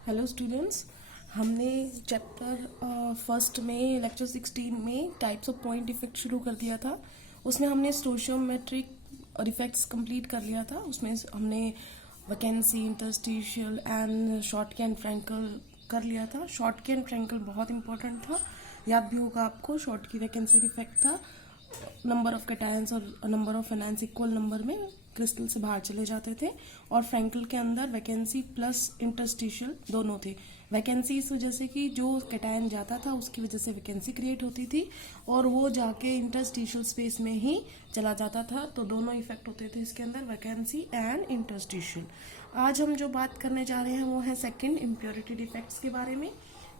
Hello students, हमने chapter first में lecture 16 में टाइप्स ऑफ पॉइंट डिफेक्ट शुरू कर दिया था। उसमें हमने स्टोशियोमेट्रिक डिफेक्ट्स कंप्लीट कर लिया था। उसमें हमने vacancy, interstitial and Schottky and Frenkel कर लिया था। शॉर्टकी एंड फ्रैंकल बहुत इंपॉर्टेंट था, याद भी होगा आपको। शॉर्टकी वैकेंसी डिफेक्ट था, नंबर ऑफ कैटायंस और number of anions equal number में क्रिस्टल से बाहर चले जाते थे। और फ्रैंकल के अंदर वैकेंसी प्लस इंटरस्टिशियल दोनों थे। वैकेंसी इस वजह से कि जो कैटायन जाता था उसकी वजह से वैकेंसी क्रिएट होती थी और वो जाके इंटरस्टिशियल स्पेस में ही चला जाता था। तो दोनों इफेक्ट होते थे इसके अंदर, वैकेंसी एंड इंटरस्टिशियल। आज हम जो बात करने जा रहे हैं वो है सेकंड, इम्प्योरिटी डिफेक्ट्स के बारे में।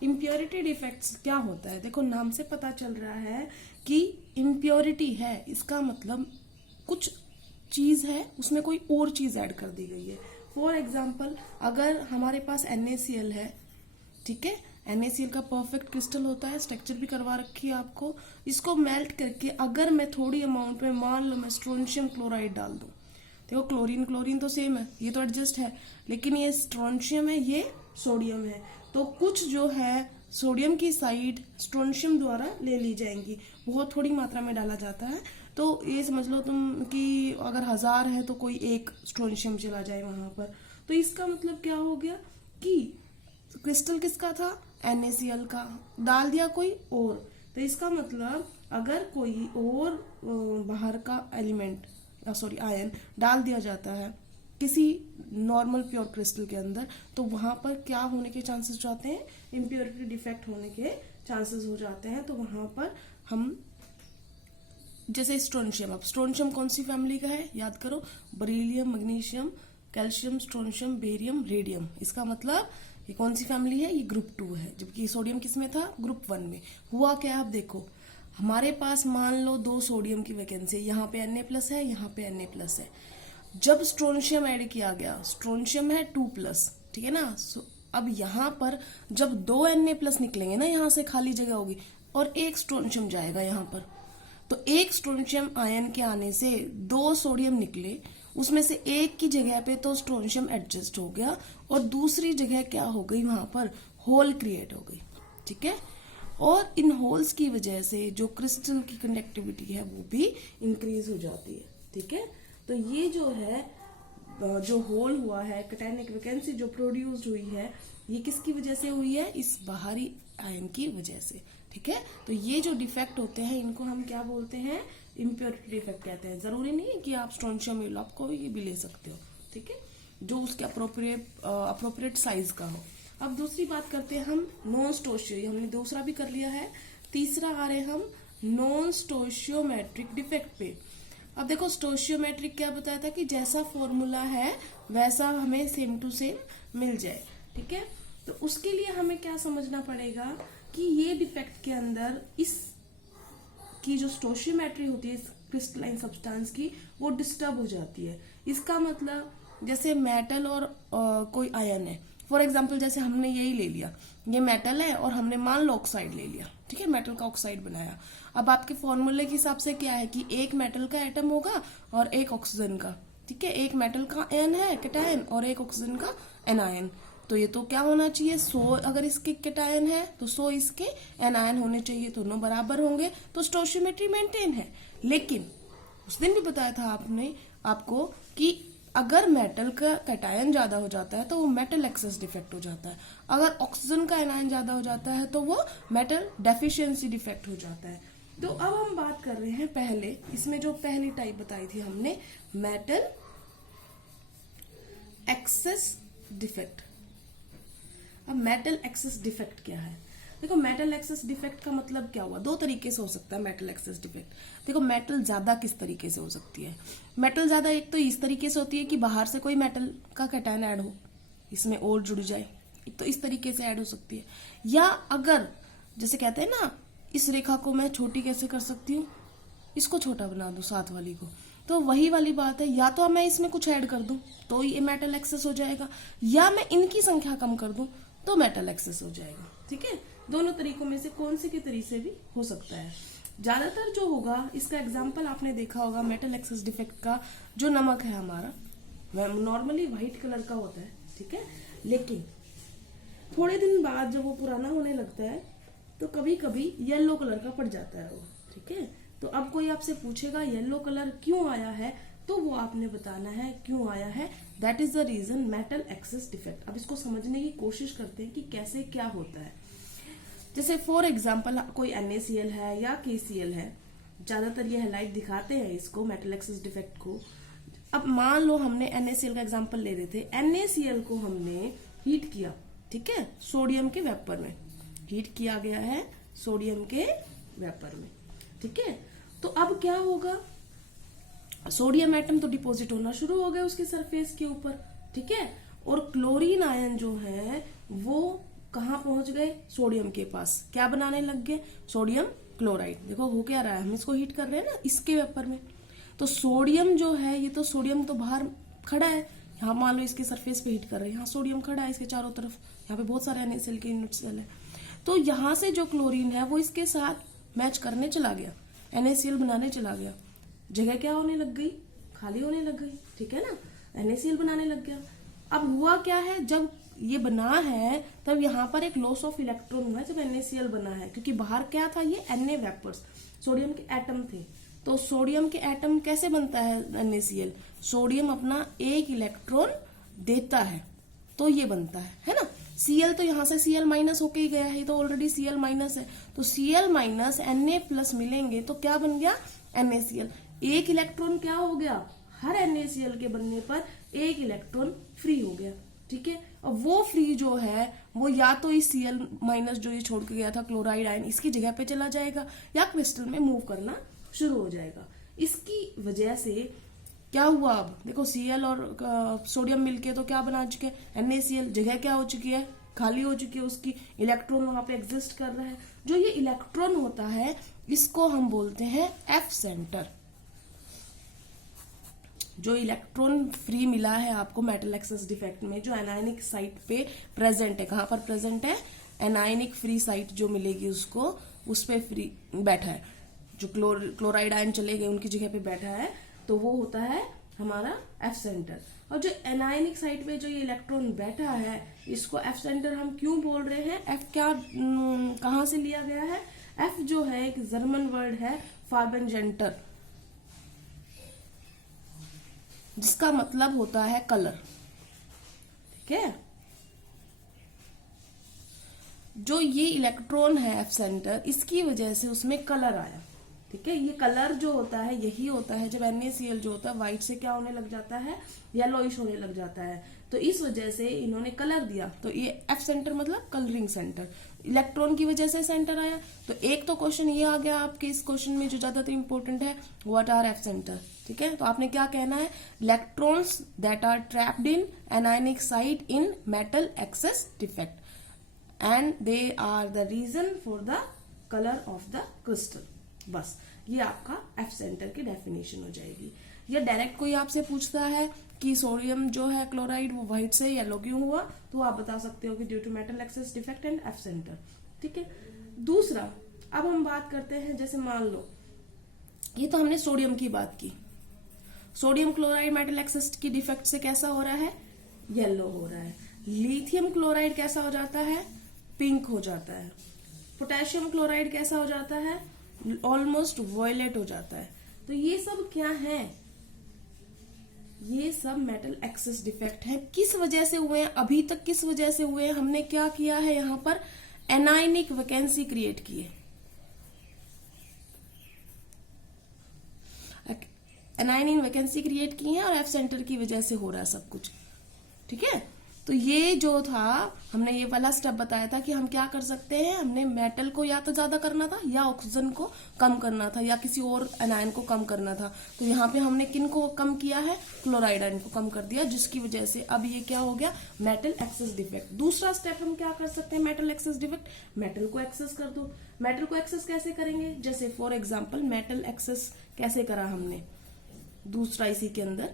इम्प्योरिटी डिफेक्ट्स क्या होता है? देखो, नाम से पता चल रहा है कि इम्प्योरिटी है, इसका मतलब कुछ चीज है उसमें कोई और चीज ऐड कर दी गई है। फॉर एग्जाम्पल, अगर हमारे पास NaCl है, ठीक है, NaCl का परफेक्ट क्रिस्टल होता है, स्ट्रक्चर भी करवा रखी है आपको। इसको मेल्ट करके अगर मैं थोड़ी अमाउंट में, मान लो मैं स्ट्रोंशियम क्लोराइड डाल दूं, देखो क्लोरीन क्लोरीन तो सेम है, ये तो एडजस्ट है, लेकिन ये स्ट्रोंशियम है, ये सोडियम है। तो कुछ जो है सोडियम की साइड स्ट्रोंशियम द्वारा ले ली जाएंगी, बहुत थोड़ी मात्रा में डाला जाता है। तो ये समझ लो तुम कि अगर 1000 है तो कोई एक स्ट्रोंशियम चला जाए वहां पर। तो इसका मतलब क्या हो गया कि क्रिस्टल किसका था? NaCl का, डाल दिया कोई और। तो इसका मतलब अगर कोई और बाहर का एलिमेंट, सॉरी आयन डाल दिया जाता है किसी नॉर्मल प्योर क्रिस्टल के अंदर, तो वहां पर क्या होने के चांसेस हो जाते हैं? इम्प्योरिटी डिफेक्ट होने के चांसेस हो जाते हैं। तो वहां पर हम, जैसे स्ट्रोंशियम, अब स्ट्रोंशियम कौन सी फैमिली का है याद करो, beryllium, magnesium, calcium, strontium, barium, radium. इसका मतलब ये कौन सी फैमिली है? ये ग्रुप 2 है, जबकि सोडियम किस में था? ग्रुप 1 में। हुआ क्या? आप देखो, हमारे पास मान लो 2 सोडियम की वैकेंसी, यहाँ पे Na+ है, यहाँ पे Na+ है। जब स्ट्रोंशियम ऐड किया गया, स्ट्रोंशियम है 2+, ठीक है ना। अब यहाँ पर जब 2 Na+ निकलेंगे ना, यहाँ से खाली जगह होगी और एक स्ट्रोंशियम जाएगा यहाँ पर, तो एक स्ट्रोंशियम आयन के आने से 2 सोडियम निकले, उसमें से एक की जगह पे तो स्ट्रोंशियम एडजस्ट हो गया और दूसरी जगह क्या हो गई? वहां पर होल क्रिएट हो गई, ठीक है। और इन होल्स की वजह से जो क्रिस्टल की कंडक्टिविटी है वो भी इंक्रीज हो जाती है, ठीक है। तो ये जो है, जो होल हुआ है, कैटायनिक वैकेंसी जो प्रोड्यूस्ड हुई है, ये किसकी वजह से हुई है? इस बाहरी आयन की वजह से, ठीक है। तो ये जो डिफेक्ट होते हैं इनको हम क्या बोलते हैं? इम्प्योरिटी डिफेक्ट कहते हैं। जरूरी नहीं है कि आप स्ट्रोंशियम ले लो, आपको ये भी ले सकते हो, ठीक है, जो उसके अप्रोप्रिएट साइज का हो। अब दूसरी बात करते हैं हम नॉन स्टोशियो, हमने दूसरा भी कर लिया है। तीसरा आ रहे हम नॉन स्टोशियोमेट्रिक डिफेक्ट पे। अब देखो, स्टोशियोमेट्रिक क्या बताया था कि जैसा फॉर्मूला है वैसा हमें सेम टू सेम मिल जाए, ठीक है। तो उसके लिए हमें क्या समझना पड़ेगा कि ये डिफेक्ट के अंदर इस की जो स्टोशियोमेट्री होती है इस क्रिस्टलाइन सब्सटेंस की, वो डिस्टर्ब हो जाती है। इसका मतलब जैसे मेटल और कोई आयन है, फॉर एग्जाम्पल जैसे हमने यही ले लिया, ये मेटल है और हमने मान लो ऑक्साइड ले लिया, ठीक है, मेटल का ऑक्साइड बनाया। अब आपके फॉर्मूले के हिसाब से क्या है कि एक मेटल का एटम होगा और एक ऑक्सीजन का, ठीक है, एक मेटल का एन है कैटायन और एक ऑक्सीजन का एनायन। तो ये तो क्या होना चाहिए? 100 अगर इसके कैटायन है तो 100 इसके एनायन होने चाहिए, दोनों बराबर होंगे, तो स्टोशियोमेट्री मेंटेन है। लेकिन उस दिन भी बताया था आपको कि अगर मेटल का कैटायन ज्यादा हो जाता है तो वो मेटल एक्सेस डिफेक्ट हो जाता है, अगर ऑक्सीजन का एनायन ज्यादा हो जाता है तो वो मेटल डेफिशिएंसी डिफेक्ट हो जाता है। तो अब हम बात कर रहे हैं पहले, इसमें जो पहली टाइप बताई थी हमने, मेटल एक्सेस डिफेक्ट। अब मेटल एक्सेस डिफेक्ट क्या है? देखो, मेटल एक्सेस डिफेक्ट का मतलब क्या हुआ? 2 तरीके से हो सकता है मेटल एक्सेस डिफेक्ट। देखो, मेटल ज्यादा किस तरीके से हो सकती है? मेटल ज्यादा एक तो इस तरीके से होती है कि बाहर से कोई मेटल का कैटायन ऐड हो, इसमें और जुड़ जाए, एक तो इस तरीके से ऐड हो सकती है। या अगर जैसे कहते हैं ना, इस रेखा को मैं छोटी कैसे कर सकती हूँ? इसको छोटा बना दो, साथ वाली को। तो वही वाली बात है, या तो मैं इसमें कुछ ऐड कर दूं तो ये मेटल एक्सेस हो जाएगा, या मैं इनकी संख्या कम कर दूं तो मेटल एक्सेस हो जाएगा, ठीक है। दोनों तरीकों में से कौन से के तरीके से भी हो सकता है। ज्यादातर जो होगा, इसका एग्जाम्पल आपने देखा होगा मेटल एक्सेस डिफेक्ट का, जो नमक है हमारा, वह नॉर्मली व्हाइट कलर का होता है, ठीक है, लेकिन थोड़े दिन बाद जब वो पुराना होने लगता है तो कभी कभी येलो कलर का पड़ जाता है वो, ठीक है। तो अब कोई आपसे पूछेगा येलो कलर क्यों आया है, तो वो आपने बताना है क्यों आया है, that is the reason metal excess defect. अब इसको समझने की कोशिश करते हैं कि कैसे क्या होता है। जैसे फॉर एग्जाम्पल कोई NaCl है या KCl है, ज्यादातर ये हाईलाइट दिखाते हैं इसको मेटल एक्सेस डिफेक्ट को। अब मान लो हमने NaCl का एग्जाम्पल ले रहे थे, NaCl को हमने हीट किया, ठीक है, सोडियम के वेपर में हीट किया गया है, सोडियम के वेपर में, ठीक है। तो अब क्या होगा, सोडियम एटम तो डिपॉजिट होना शुरू हो गए उसके सरफेस के ऊपर, ठीक है। और क्लोरीन आयन जो है वो कहाँ पहुंच गए, सोडियम के पास, क्या बनाने लग गए, सोडियम क्लोराइड। देखो हो क्या रहा है, हम इसको हीट कर रहे हैं ना इसके वेपर में, तो सोडियम जो है, ये तो सोडियम तो बाहर खड़ा है, यहाँ मान लो इसके सरफेस पे हीट कर रहे हैं, यहाँ सोडियम खड़ा है इसके चारों तरफ, यहाँ पे बहुत सारे NaCl के यूनिट सेल है। तो यहाँ से जो क्लोरीन है वो इसके साथ मैच करने चला गया, NaCl बनाने चला गया, जगह क्या होने लग गई, खाली होने लग गई, ठीक है ना, NaCl बनाने लग गया। अब हुआ क्या है, जब ये बना है तब यहाँ पर एक लॉस ऑफ इलेक्ट्रॉन हुआ है जब NaCl बना है, क्योंकि बाहर क्या था, ये Na वेपर्स, सोडियम के एटम थे। तो सोडियम के एटम कैसे बनता है NaCl, सोडियम अपना एक इलेक्ट्रॉन देता है तो ये बनता है ना। Cl तो यहाँ से Cl माइनस होके ही गया है, तो ऑलरेडी Cl माइनस है, तो Cl माइनस Na प्लस मिलेंगे तो क्या बन गया, NaCl। एक इलेक्ट्रॉन क्या हो गया, हर NaCl के बनने पर एक इलेक्ट्रॉन फ्री हो गया, ठीक है। अब वो फ्री जो है वो या तो इस Cl माइनस जो ये छोड़ के गया था क्लोराइड आयन, इसकी जगह पे चला जाएगा या क्रिस्टल में मूव करना शुरू हो जाएगा। इसकी वजह से क्या हुआ, अब देखो Cl और सोडियम मिलके तो क्या बना चुके हैं, NaCl, जगह क्या हो चुकी है, खाली हो चुकी है उसकी, इलेक्ट्रॉन वहां पे एग्जिस्ट कर रहा है। जो ये इलेक्ट्रॉन होता है इसको हम बोलते हैं F सेंटर। जो इलेक्ट्रॉन फ्री मिला है आपको मेटल एक्सेस डिफेक्ट में, जो एनायनिक साइट पे प्रेजेंट है, कहां पर प्रेजेंट है, एनायनिक फ्री साइट जो मिलेगी उसको, उस पे फ्री बैठा है, जो क्लोराइड आयन चले गए उनकी जगह पे बैठा है, तो वो होता है हमारा F सेंटर। और जो एनायनिक साइट पे जो ये इलेक्ट्रॉन बैठा है इसको F सेंटर हम क्यों बोल रहे हैं, F क्या कहां से लिया गया है, F जो है एक जर्मन वर्ड है फार्बेंजेंटर, जिसका मतलब होता है कलर, ठीक है। जो ये इलेक्ट्रॉन है F सेंटर, इसकी वजह से उसमें कलर आया, ठीक है। ये कलर जो होता है यही होता है जब NaCl जो होता है व्हाइट से क्या होने लग जाता है, येलोइश होने लग जाता है, तो इस वजह से इन्होंने कलर दिया। तो ये F सेंटर मतलब कलरिंग सेंटर, इलेक्ट्रॉन की वजह से सेंटर आया। तो एक तो क्वेश्चन ये आ गया आपके इस क्वेश्चन में जो ज्यादातर इंपॉर्टेंट है, व्हाट आर F सेंटर, ठीक है। तो आपने क्या कहना है, electrons that are trapped in anionic site in metal excess defect and they are the reason for the colour of the crystal. बस ये आपका F सेंटर की डेफिनेशन हो जाएगी। या डायरेक्ट कोई आपसे पूछता है कि सोडियम जो है क्लोराइड वो व्हाइट से येलो क्यों हुआ, तो आप बता सकते हो कि due to metal excess defect and F centre, ठीक है। दूसरा, अब हम बात करते हैं, जैसे मान लो ये तो हमने सोडियम की बात की, सोडियम क्लोराइड मेटल एक्सेस की डिफेक्ट से कैसा हो रहा है, येलो हो रहा है। लिथियम क्लोराइड कैसा हो जाता है, पिंक हो जाता है। पोटेशियम क्लोराइड कैसा हो जाता है, ऑलमोस्ट वॉयलेट हो जाता है। तो ये सब क्या है, ये सब मेटल एक्सेस डिफेक्ट है। किस वजह से हुए हैं, अभी तक किस वजह से हुए हैं, हमने क्या किया है, यहां पर एनायनिक वैकेंसी क्रिएट की है, एनायनिक वैकेंसी क्रिएट की है और F सेंटर की वजह से हो रहा है सब कुछ, ठीक है। तो ये जो था, हमने ये वाला स्टेप बताया था कि हम क्या कर सकते हैं, हमने मेटल को या तो ज्यादा करना था या ऑक्सीजन को कम करना था या किसी और एनायन को कम करना था। तो यहाँ पे हमने किन को कम किया है, क्लोराइड आयन को कम कर दिया, जिसकी वजह से अब ये क्या हो गया, मेटल एक्सेस डिफेक्ट। दूसरा स्टेप हम क्या कर सकते हैं, मेटल एक्सेस डिफेक्ट, मेटल को एक्सेस कर दो। मेटल को एक्सेस कैसे करेंगे, जैसे फॉर एग्जाम्पल मेटल एक्सेस कैसे करा हमने, दूसरा इसी के अंदर,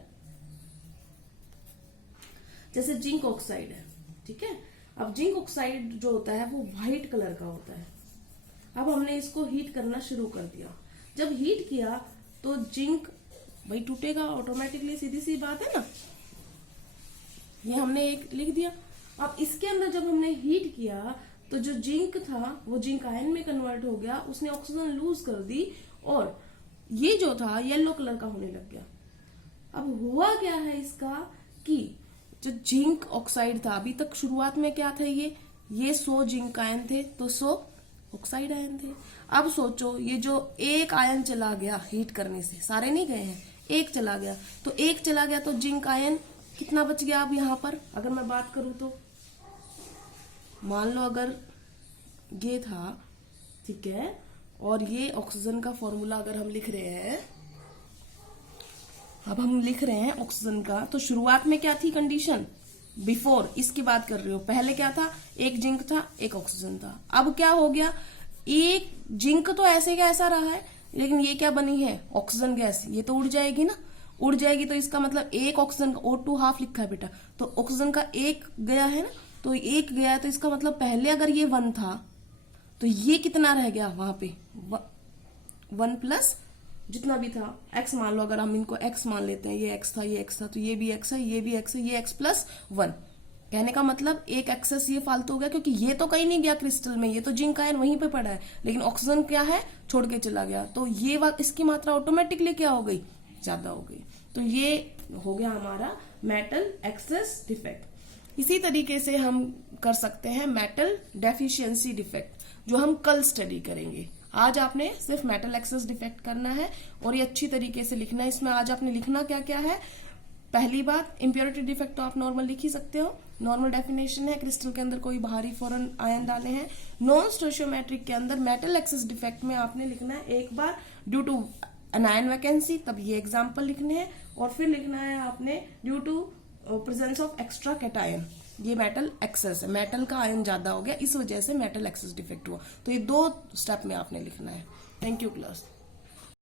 जैसे जिंक ऑक्साइड है, ठीक है। अब जिंक ऑक्साइड जो होता है वो व्हाइट कलर का होता है। अब हमने इसको हीट करना शुरू कर दिया, जब हीट किया तो जिंक भाई टूटेगा ऑटोमेटिकली, सीधी सी बात है ना। ये हमने एक लिख दिया, अब इसके अंदर जब हमने हीट किया तो जो जिंक था वो जिंक आयन में कन्वर्ट हो गया, उसने ऑक्सीजन लूज कर दी और ये जो था येलो कलर का होने लग गया। अब हुआ क्या है इसका कि जो जिंक ऑक्साइड था, अभी तक शुरुआत में क्या थे, ये 100 जिंक आयन थे तो 100 ऑक्साइड आयन थे। अब सोचो ये जो एक आयन चला गया हीट करने से, सारे नहीं गए हैं, एक चला गया, तो एक चला गया तो जिंक आयन कितना बच गया। अब यहां पर अगर मैं बात करूं तो मान लो अगर ये था, ठीक है, और ये ऑक्सीजन का फॉर्मूला अगर हम लिख रहे हैं, अब हम लिख रहे हैं ऑक्सीजन का, तो शुरुआत में क्या थी कंडीशन, बिफोर इसकी बात कर रही हो, पहले क्या था, एक जिंक था एक ऑक्सीजन था। अब क्या हो गया, एक जिंक तो ऐसे का ऐसा रहा है, लेकिन ये क्या बनी है, ऑक्सीजन गैस, ये तो उड़ जाएगी ना, उड़ जाएगी तो इसका मतलब एक ऑक्सीजन का O2 हाफ लिखा है बेटा, तो ऑक्सीजन का एक गया है ना, तो एक गया है, तो इसका मतलब पहले अगर ये 1 था तो ये कितना रह गया वहां पे, 1 प्लस जितना भी था x, मान लो अगर हम इनको x मान लेते हैं, ये x था ये x था, तो ये भी x है ये भी x है, ये x प्लस 1। कहने का मतलब एक एक्सेस ये फालतू हो गया, क्योंकि ये तो कहीं नहीं गया क्रिस्टल में, ये तो जिंक आयन वहीं पे पड़ा है, लेकिन ऑक्सीजन क्या है छोड़ के चला गया, तो ये इसकी मात्रा ऑटोमेटिकली क्या हो गई, ज्यादा हो गई। तो ये हो गया हमारा मेटल एक्सेस डिफेक्ट। इसी तरीके से हम कर सकते हैं मेटल डेफिशिएंसी डिफेक्ट, जो हम कल स्टडी करेंगे। आज आपने सिर्फ मेटल एक्सेस डिफेक्ट करना है और ये अच्छी तरीके से लिखना है। इसमें आज आपने लिखना क्या क्या है, पहली बात इम्प्योरिटी डिफेक्ट तो आप नॉर्मल लिख ही सकते हो, नॉर्मल डेफिनेशन है, क्रिस्टल के अंदर कोई बाहरी फॉरेन आयन डाले हैं। नॉन स्टोशियोमेट्रिक के अंदर मेटल एक्सेस डिफेक्ट में आपने लिखना है एक बार due to an ion vacancy, तब ये एग्जाम्पल लिखने हैं, और फिर लिखना है आपने due to presence of extra cation, ये मेटल एक्सेस है, मेटल का आयन ज्यादा हो गया इस वजह से मेटल एक्सेस डिफेक्ट हुआ। तो ये 2 स्टेप में आपने लिखना है। Thank you class.